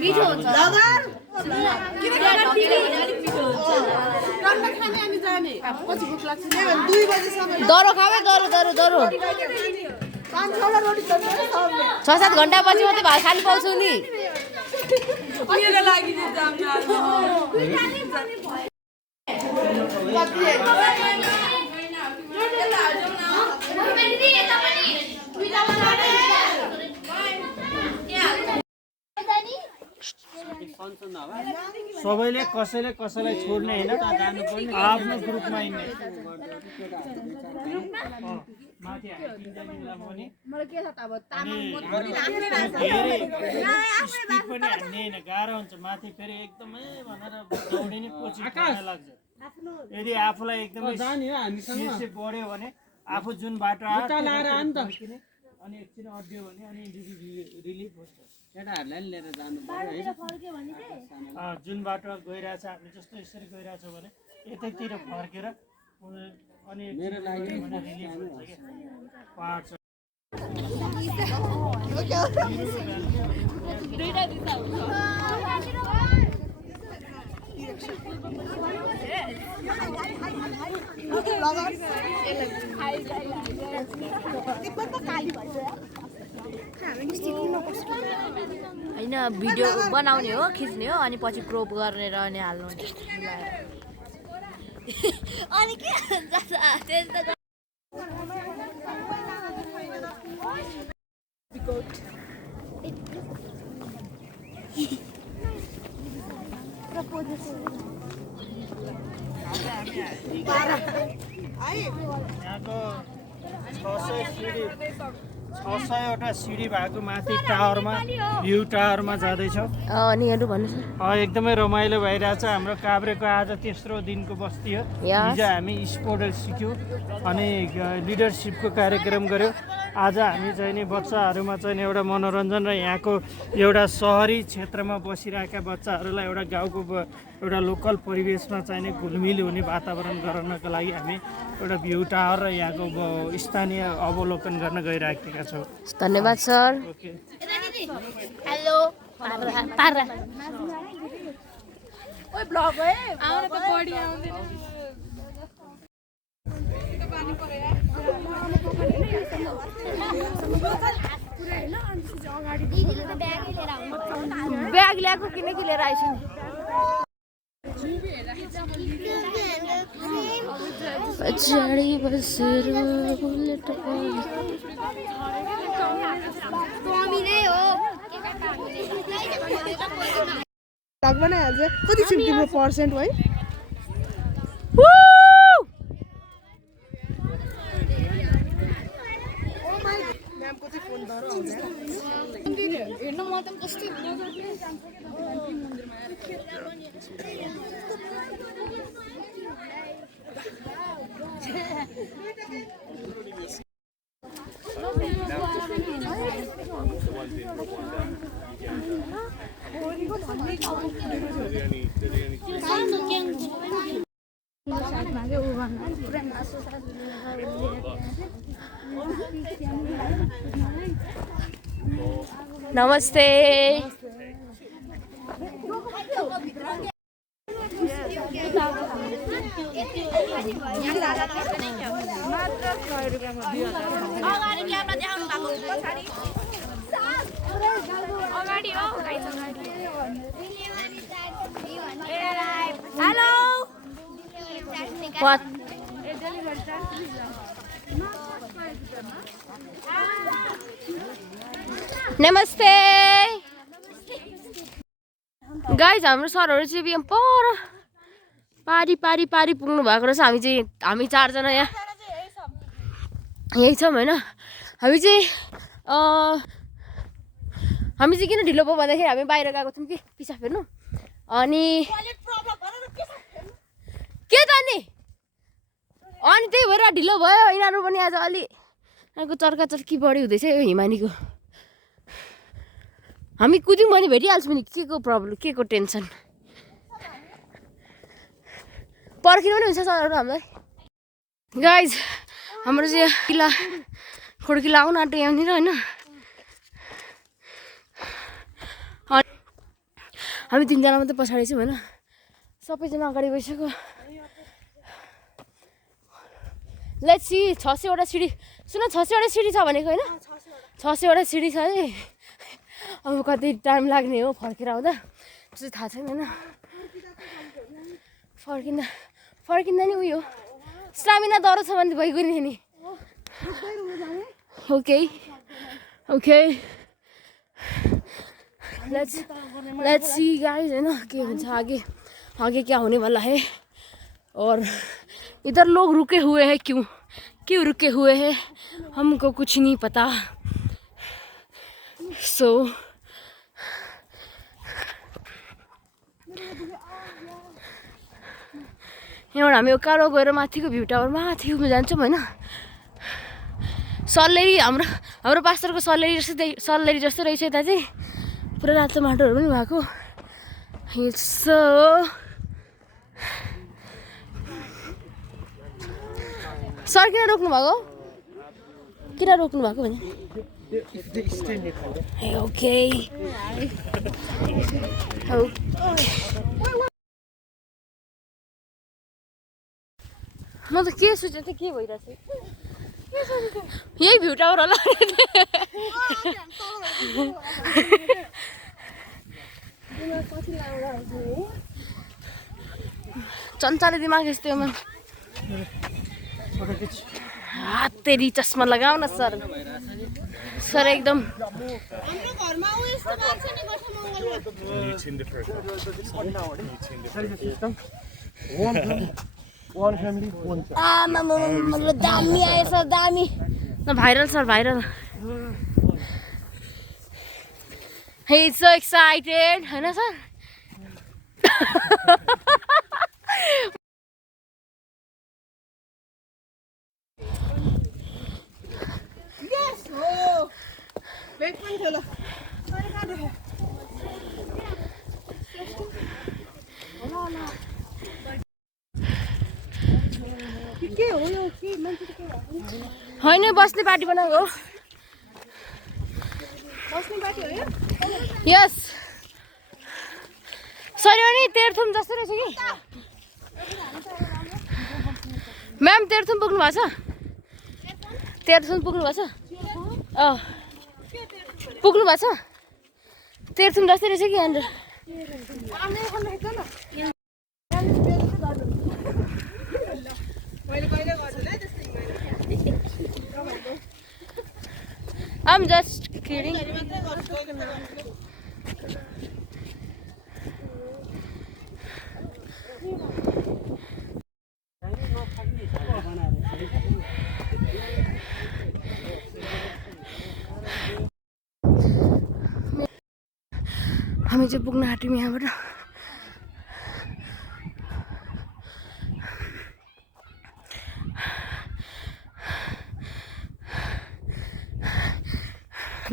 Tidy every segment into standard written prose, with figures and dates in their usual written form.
मिठो हुन्छ दरो खावे दरो 6-7 घण्टा पछि मात्रै भात खानु पाउँछु नि सबैले कसैले कसैलाई छोड्ने हैन त जानु पर्ने आफ्नो ग्रुपमा हिँड्ने माथि हामी तिनजनालाई पनि मलाई के थाहा अब तामाङ मत पनि लाग्ने पनि हान्ने हैन गाह्रो हुन्छ माथि फेरि एकदमै भनेर दौडिने कोसिस गर्न लाग्छ यदि आफूलाई एकदमै जाने हो हामी बढ्यो भने आफू जुन बाटो अनि एकछिन अड्यो भने अनि रिलिफ हुन्छ केटाहरूलाई लिएर जानु पर्यो जुन बाटो गइरहेछ हामी जस्तो यसरी गइरहेछ भने यतैतिर फर्केर अनि मेरो लागि रिलिफ हुन्छ के पहाड छ हैन भिडियो बनाउने हो खिच्ने हो अनि पछि क्रोप गरेर अनि हाल्नु अनि के त्यस्तो यहाँको 600 सिडी भएको माथि टावरमा भ्यू टावरमा जाँदैछौँ अनि हेर्नु भन्नु एकदमै रमाइलो भइरहेछ हाम्रो काभ्रेको आज तेस्रो दिनको बस्ती हो हिजो हामी स्पोर्ट्स सिक्यौँ अनि लिडरसिपको कार्यक्रम गऱ्यौँ आज हामी चाहिँ नि बच्चाहरूमा चाहिँ एउटा मनोरञ्जन र यहाँको एउटा सहरी क्षेत्रमा बसिरहेका बच्चाहरूलाई एउटा गाउँको एउटा लोकल परिवेशमा चाहिँ नि घुलमिल हुने वातावरण गराउनको लागि हामी एउटा भ्यू टावर र यहाँको स्थानीय अवलोकन गर्न गइराखेका छौँ धन्यवाद सर हेलो पारा ओइ ब्लग है आउन त बडी आउँदैन ब्याग ल्याएको किन लिएर आइछु पछाडि बसेर बुलेट बनाइहाल्छ कति छ तिम्रो पर्सेन्ट है म्यामको चाहिँ फोन धर हेर्न म त कस्तो नमस्ते हेलो नमस्ते गाइज हाम्रो सरहरू चाहिँ पर पारी पारी पारी पुग्नु भएको रहेछ हामी चारजना यहाँ यही छौँ होइन हामी चाहिँ किन ढिलो भयो भन्दाखेरि हामी बाहिर गएको थियौँ कि पिसाब फेर्नु अनि के त नि अनि त्यही भएर ढिलो भयो यिनीहरू पनि आज अलि यिनीहरूको चर्का चर्की बढी हुँदैछ यो हिमानीको हामी कुद्यौँ भने भेटिहाल्छौँ नि के को प्रब्लम के को टेन्सन पर्खिनु पनि हुन्छ सरहरू हामीलाई गाइज हाम्रो चाहिँ किल्ला खोडकिल्ला आउनु आँट्यो यहाँनिर होइन हामी 3 जना मात्रै पछाडि छौँ होइन सबैजना अगाडि गइसक्यो लेट्स सी 600 वटा सिडी सुन 600 वटा सिडी छ भनेको होइन 600 वटा सिडी छ है अब कति टाइम लाग्ने हो फर्केर आउँदा त्यो थाहा छैन होइन फर्किँदा नि उयो स्टामिना डह्रो छ भने भइगयो नि ओके लेट्स सी गाइस है ना क्या हुन्छ आगे क्या होने वाला है और इधर लोग रुके हुए हैं क्यों रुके हुए हैं हमको कुछ नहीं पता सो यहाँबाट हामी उकालो गएर माथिको भ्यू टावर माथिको जान्छौँ होइन सल्लेरी हाम्रो पास्टरको सल्लेरी जस्तै रहेछ यता चाहिँ पुरा रातो माटोहरू पनि भएको सो सर किन रोक्नु भएको भने ओके म त के सोचेँ त के भइरहेछ यही भ्यू टावर होला चन्चाले दिमाग यस्तै हो तेरी चस्मा लगाऊ न सर एकदम दामी आयो सर दामी viral sir viral He is so excited हैन sir Yes! Oh! Big one killer. के हो यो के मान्छे के हो हैन बस्ने पार्टी बनाएको हो बस्ने पार्टी हो यो यस सरी अनि तेर्थुम जस्तो रहेछ कि म्याम तेर्थुम पुग्नु भएको छ तेर्थुम पुग्नु भएको छ पुग्नु भएको छ तेर्थुम जस्तै रहेछ कि यहाँनिर I'm just kidding. हामी चाहिँ पुग्न आँट्यौँ यहाँबाट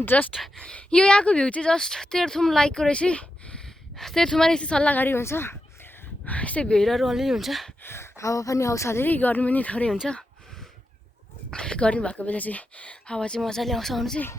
जस्ट यो यहाँको भ्यू चाहिँ जस्ट तेर्थुम लाइकको रहेछ तेर्थुममा यस्तै सल्लाह गाडी हुन्छ यस्तै भिडहरू अलिअलि हुन्छ हावा पनि आउँछ धेरै गर्मी पनि थोरै हुन्छ गर्मी भएको बेला चाहिँ हावा चाहिँ मजाले आउँछ आउनु चाहिँ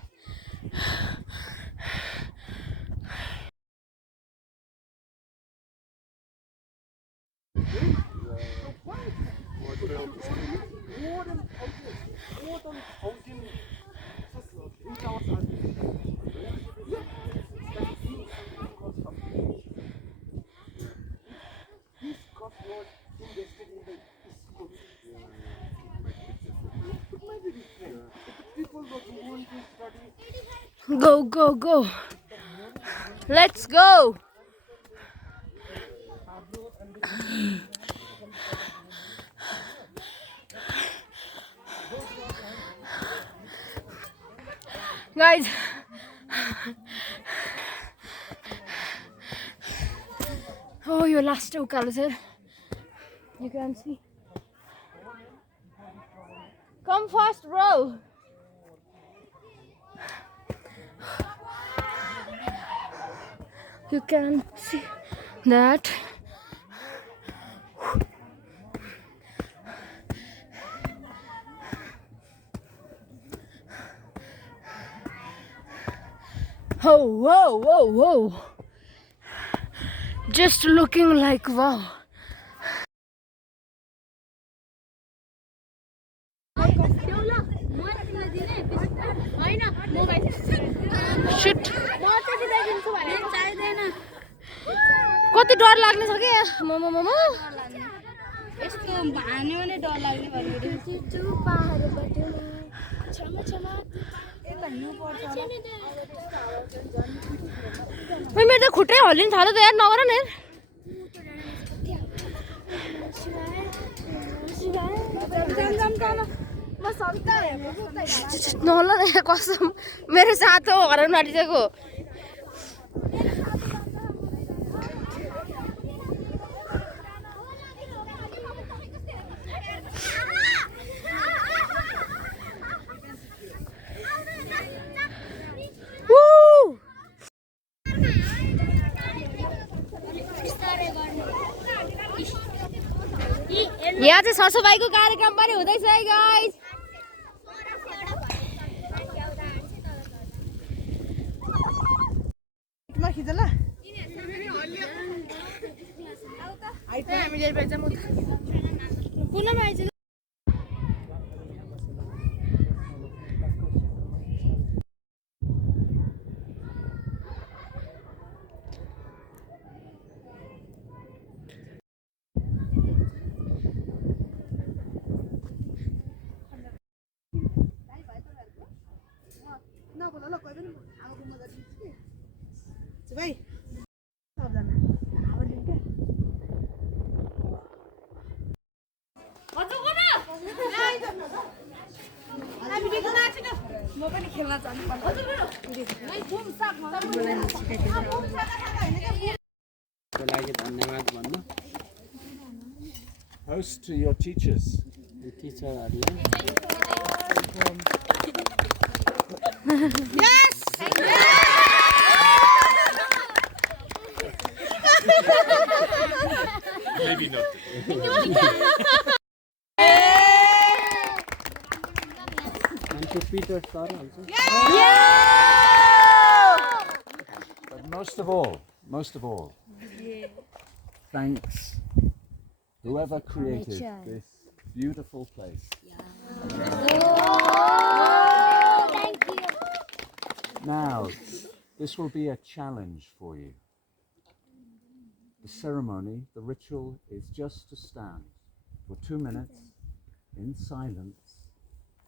Go. Let's go. Guys. Oh, your last ukalu sir. You can see. Come fast, bro. You can see that. Oh, whoa, whoa, whoa. Just looking like wow. Shit. कति डर लाग्ने छ के मोमो यस्तो भान्यो भने डर लाग्ने भयो पाहाडबाट छमा छमा यता हिँड्नु पर्छ मेरो त खुट्टै हल्लिन थाल्यो त यार नगर न नहोला न कसम मेरो सातो हराउनु आँटिसक्यो यहाँ चाहिँ सरसफाइको कार्यक्रम पनि हुँदैछ है गाइस खिचला हामीले बेच्छ म कुनामा आइज भाइ म पनि खेल्न जानु धन्यवाद भन्नु host to your teachers Yes! maybe not and to Peter sir also but most of all thanks whoever created this beautiful place now this will be a challenge for you. The ceremony, the ritual is just to stand for 2 minutes in silence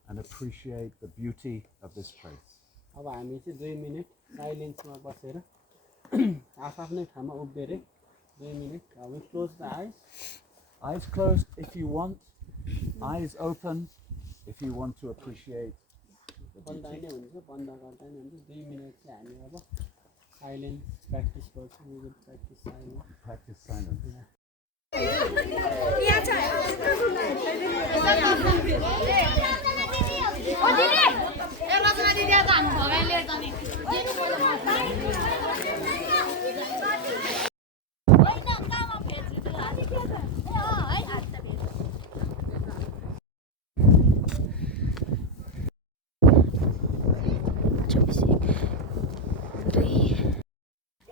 and appreciate the beauty of this place. अब हामी चाहिँ 2 minute साइलेन्समा बसेर आफ्नै ठाउँमा उभिएर 2 minute we close the Eyes closed if you want, eyes open if you want to appreciate. बन्द नै हुन्छ बन्द गर्दा नि हुन्छ 2 मिनेट चाहिँ हामी अब साइलेन्स प्र्याक्टिस गर्छौँ we will practice silence.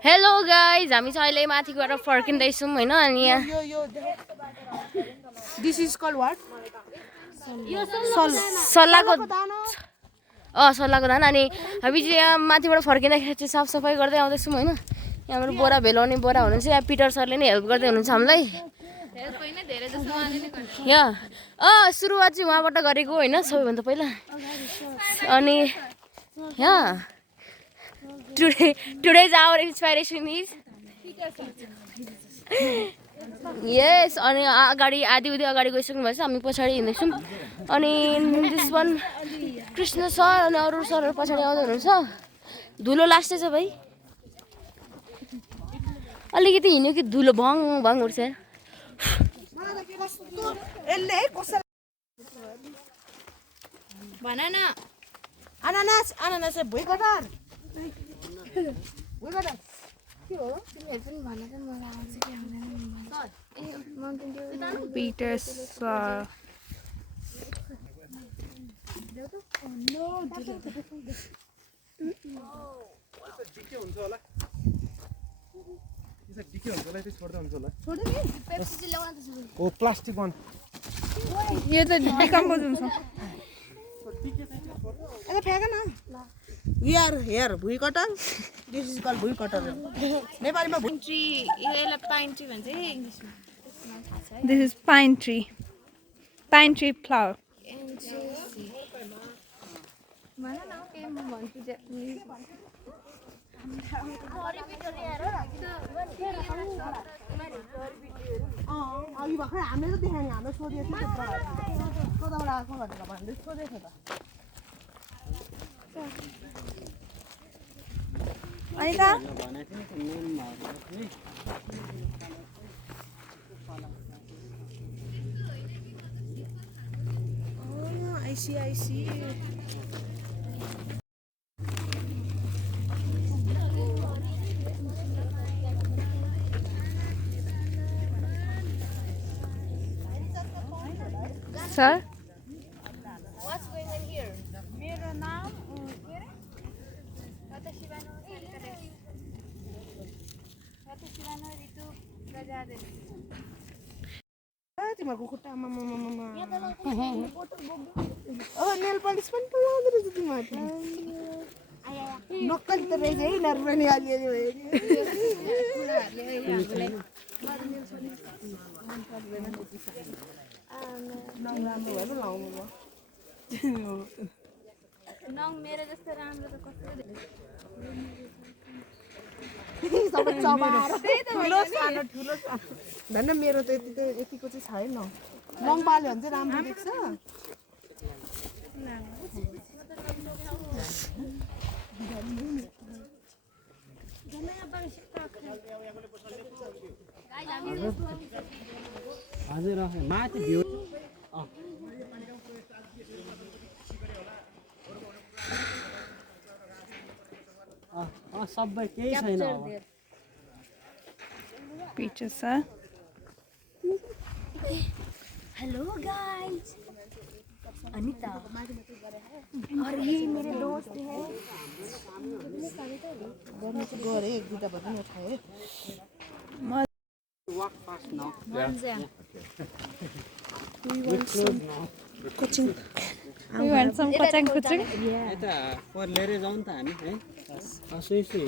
Hello guys हामी चाहिँ अहिले माथि गएर फर्किँदैछौँ होइन अनि यहाँ This is called what? सल्लाहको सल्लाहको धान अनि हामी चाहिँ यहाँ माथिबाट फर्किँदाखेरि चाहिँ साफसफाइ गर्दै आउँदैछौँ होइन यहाँबाट बोरा भेलाउने बोरा हुनुहुन्छ यहाँ पिटर सरले नै हेल्प गर्दै हुनुहुन्छ हामीलाई यहाँ सुरुवात चाहिँ उहाँबाट गरेको होइन सबैभन्दा पहिला अनि यहाँ today's our inspiration is yes अनि अगाडि आधी अगाडि गइसक्नु भएछ हामी पछाडि हिँड्दैछौँ अनि दिस वान कृष्ण सर अनि अरू सरहरू पछाडि आउँदै हुनुहुन्छ धुलो लास्टै छ भाइ अलिकति हिँड्यो कि धुलो भङ भङ उठ्छ भन न अनानास अनानास भुइँ कटार भुइँ कटार Peter's ओ प्लास्टिक वान यो त डिकम्पोज हुन्छ अरे फ्याँक न हियर हियर भुइँ कटर दिस इज कल भुइँ कटर नेपालीमा भुइँ ट्री यसलाई पाइन ट्री भन्छ है इङ्ग्लिसमा This is pine tree flower. अघि भर्खर हामीले त देखाएन हामीले सोधेको थियो सोधबाट आएको भनेर भन्दै सोधेको थियो Anika I see. Sir? What's going on here? मेरो नाम तिमीहरूको खुट्टामा नेल पलिस पनि लगाउँदो रहेछ तिमीहरू नक्कली त रहेछ है यिनीहरू पनि अलिअलि राम्रो भएर लाउनु नङ मेरो जस्तो राम्रो त कस्तो सबै चबाएर ठुलो सानो धन्न मेरो त यतिको चाहिँ छैन नङ पाल्यो भने चाहिँ राम्रो देख्छ हजुर माथि भ्यू सबै केही छैन Peter, sir. Hello guys Anita और ये मेरे दोस्त हैं गर्नु चाहिँ गरे एक दुईटा भए पनि खाएँ walk fast now coaching We want some kachang kuching. यता पर लिएरै जाउँ नि त हामी है सुई सुई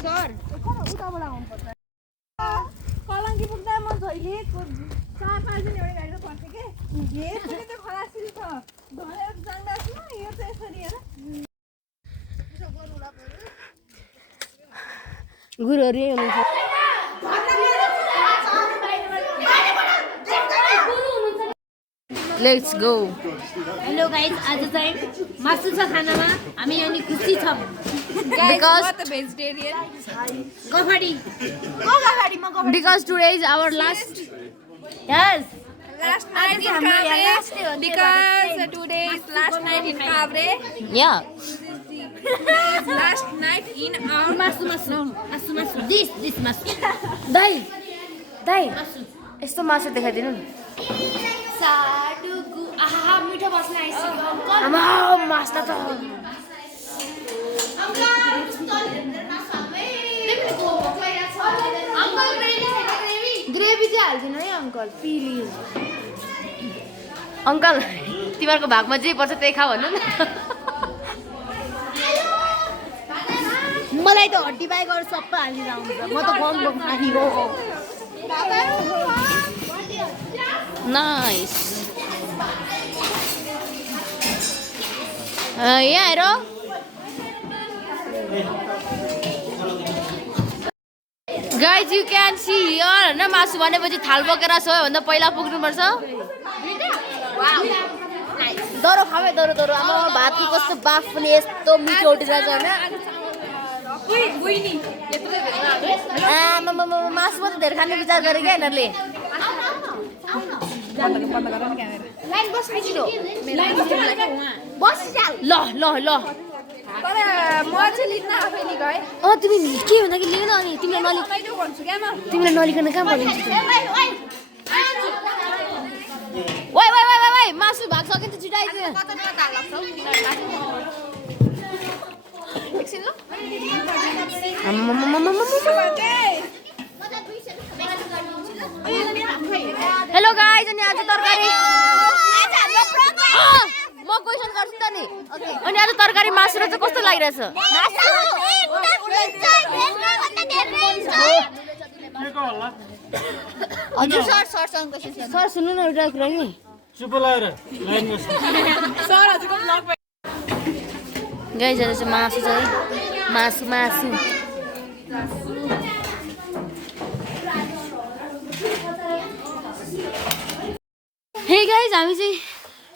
सर उताबाट आउनुपर्छ कलङ्की पुग्दा म जहिले 4-5 दिन एउटा गाडी पर्छ के यसरी त खलासी छ धरेर जाँदा छ यो चाहिँ यसरी हेर गुरुहरु यही हुनुहुन्छ लेट्स गो हेलो गाइस आज चाहिँ मासु छ खानामा हामी अनि खुसी छौं because what a vegetarian गफडी because today is our last yes last night in Kavre because today is last night in Kavre yeah last night in our masu this masu dai यस्तो मासु देखाइदिनु नि साडुगु आहा मिठो बस्न आइसक्यो अंकल आमा मास्ता त gravy चाहिँ हाल्दिनु है अंकल प्लिज अंकल तिमीहरूको भागमा जे पर्छ त्यही खा भन्नु न मलाई त हड्डी बाई गरेर सबै हालिदिएर आउँछ म त बम खानी हो नाइस यहाँ हेर guys you can see here हैन मासु भनेपछि थाल बोकेर सबैभन्दा पहिला पुग्नुपर्छ दरो खावे दरो आमा भातको कस्तो बाफ पनि यस्तो मिठो उठिरहेछ हैन मासु मात्रै धेरै खाने विचार गरे क्या यिनीहरूले लाइन बस्नु छिटो बसिजाल ल ल ल म चाहिँ लिन्न आफैले गएँ तिमी के भन्दाखेरि लिएन अनि तिमीलाई भन्छु क्या म तिमीलाई नलिकन कहाँ भनिन्छ वाइ वाइ वाइ वाइ वाइ मासु भाग सकिन्छ छिटाइदिनु एकछिन ल हेलो गाइज अनि आज तरकारी म क्वेसन गर्छु त नि अनि आज तरकारी मासु र चाहिँ कस्तो लागिरहेछ हजुर सर सुन्नु न एउटा कुरा नि चुप लगाएर लाइन बस्नु गाइज आज चाहिँ मासु छ है मासु मासु हे गाइज हामी चाहिँ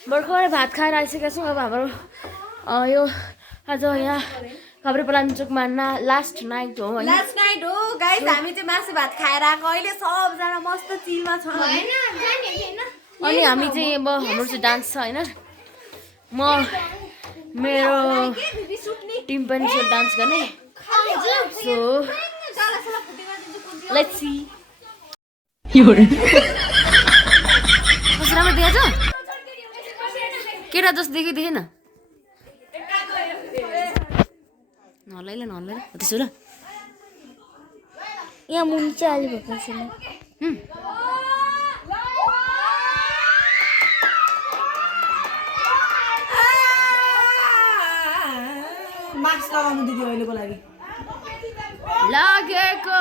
भर्खर भात खाएर आइसकेका छौँ अब हाम्रो यो आज यहाँ कभ्रेपलाञ्चोकमा लास्ट नाइट हो होइन लास्ट नाइट हो गाइस हामी चाहिँ मासु भात खाएर आएको अहिले सबजना मस्त चिलमा छौँ अनि हामी चाहिँ अब हाम्रो चाहिँ डान्स छ होइन म मेरो टिम पनि छ डान्स गर्ने सो लेट्स सी कस्तो राम्रो देखेछ केटा जस्तो देखेन नहल्लाइला त्यसो र यहाँ मुनि चाहिँ अलि भएको छैन मास्क लगाउनु दिदी अहिलेको लागि लागेको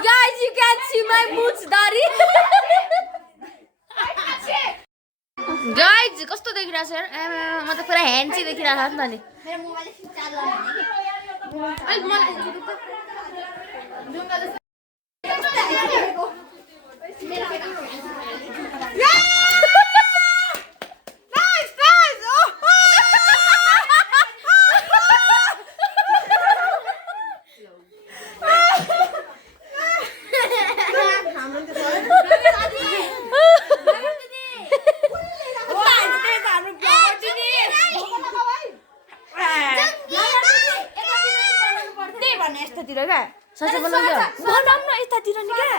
Guys, you can see my boots, Dari. Guys, कस्तो देखिरहेछ यार म त पुरा ह्यान्ची देखिरहेको छ नि मेरो मोबाइल चार्ज सच्चै बनाउँछ बनाउँ न यतातिर नि क्या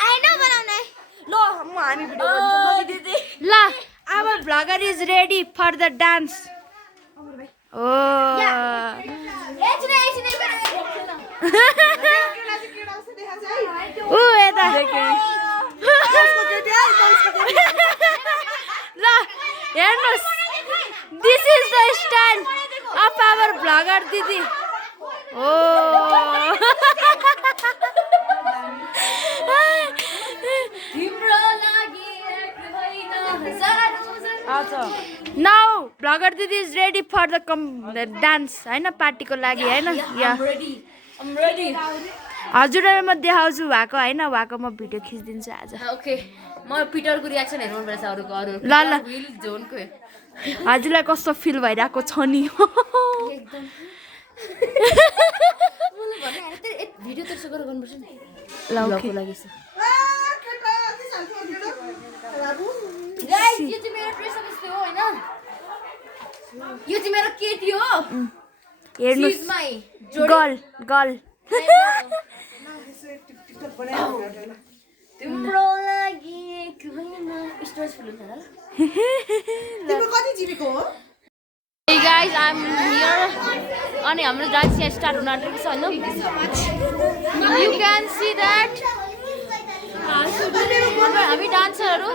आएन बनाउने ल म हामी भिडियो गर्छौँ दिदी ल our vlogger is ready for the dance oh ऊ यता ल हेर्नुहोस् this is the style of our vlogger दिदी नाउ भ्लगर दिदी is ready for the dance होइन पार्टीको लागि होइन हजुरलाई म देखाउँछु भएको होइन भएको म भिडियो खिचिदिन्छु आज ओके म पिटरको रियाक्सन हेर्नु पर्छ अरूको अरू ल ल जोनको हजुरलाई कस्तो फिल भइरहेको छ नि भिडियो त यसो गरेर गर्नुपर्छ नि ल ओके लागि गाइस यो चाहिँ मेरो ड्रेस अप यस्तो हो हैन यो चाहिँ मेरो केटी हो हेर्नुस् गर्ल गर्ल तिम्रो लागि कुन स्टोरेज फुल हुन्छ होला तिम्रो कति जीबीको हो Hey guys, I'm here. अनि हाम्रो डान्स यहाँ स्टार्ट हुन आँटेको छ हैन You can see that हामी डान्सरहरू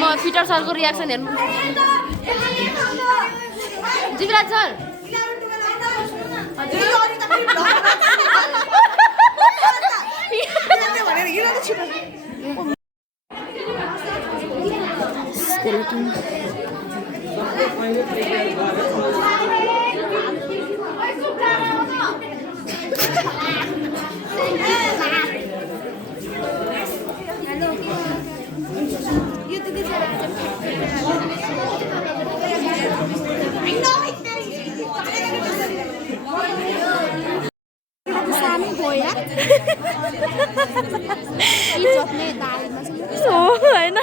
म पिटर सरको रियाक्सन हेर्नु जिविराज सर भनेर हिँड न छिटो skeleton. सानो गयो इज्जतले दालमा चाहिँ हो हैन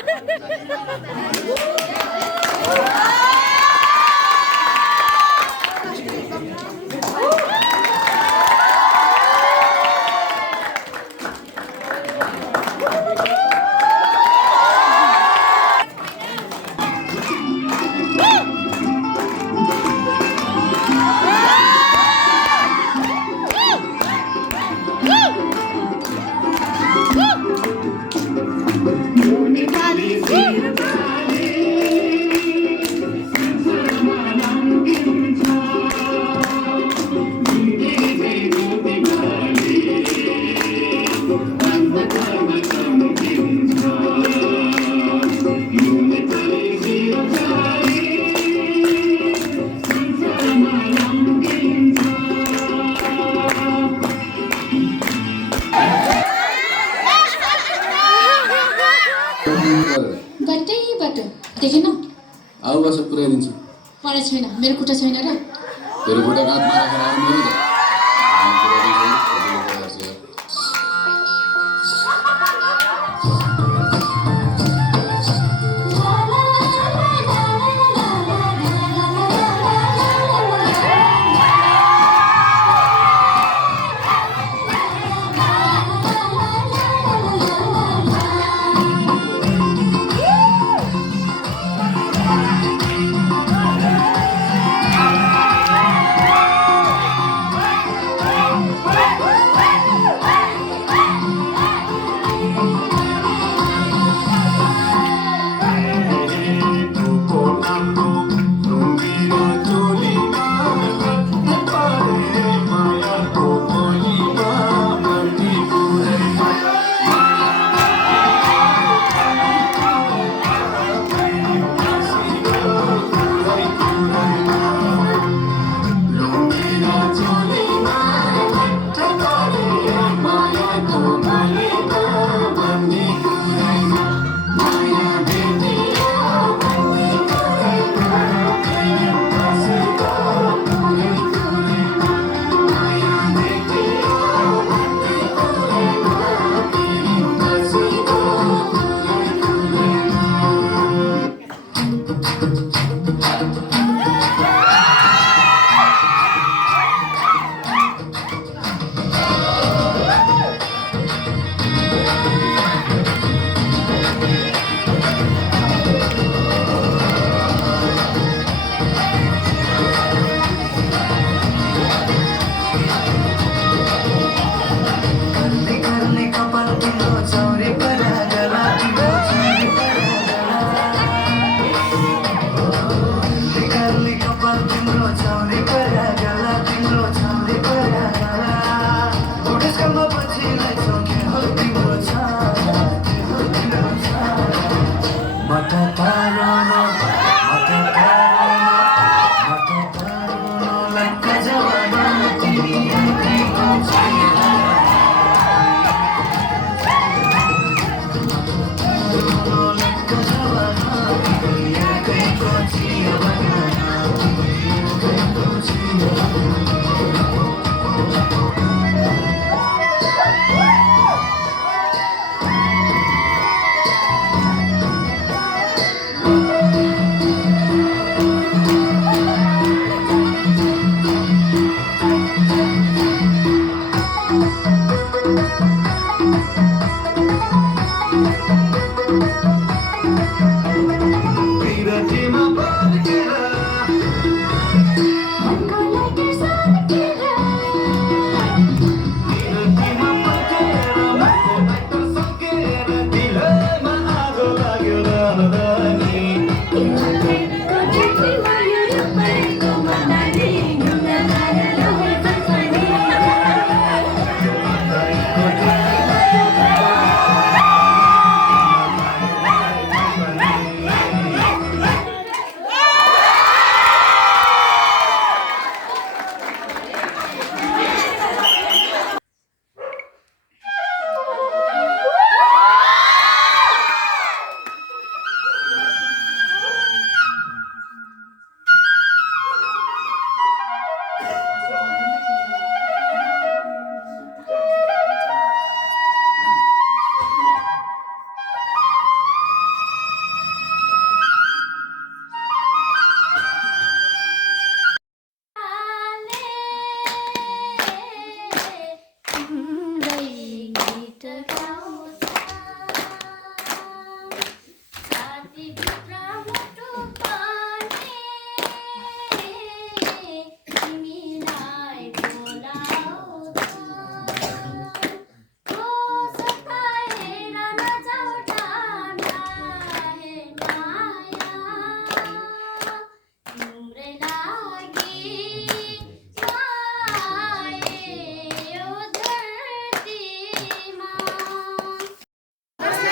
बाटैबाट देखेन आऊ बस पुऱ्याइदिन्छु पढाइ छैन मेरो खुट्टा छैन र तेरो खुट्टा काँधमा राखेर आऊ मेरो त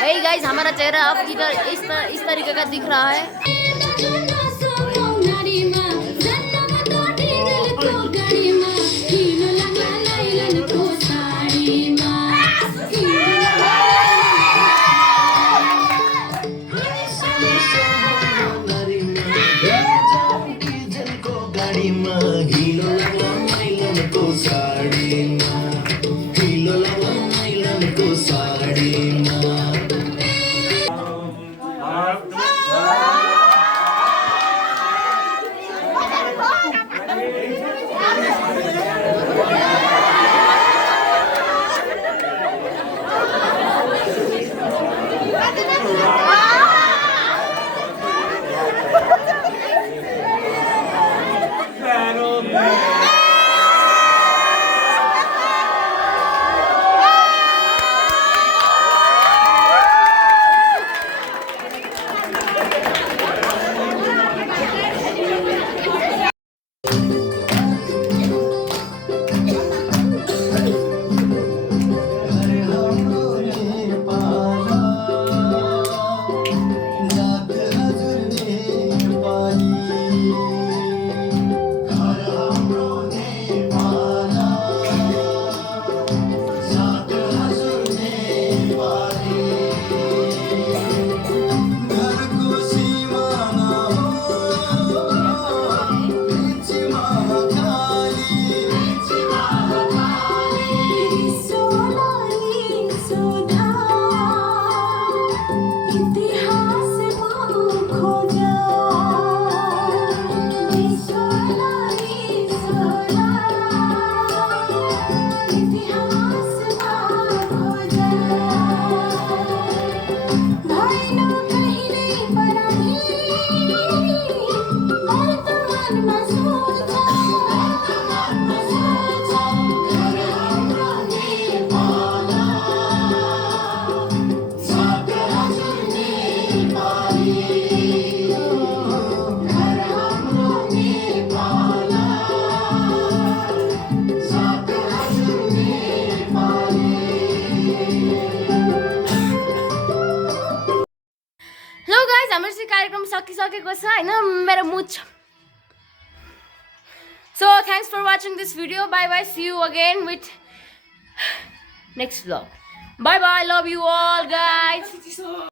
हे गाइस हमारा चेहरा अब इधर इस तरीके का दिख रहा है। हेलो गाइज हाम्रो चाहिँ कार्यक्रम सकिसकेको छ हैन मेरो mood so thanks for watching this video bye bye see you again with next blog bye bye love you all guys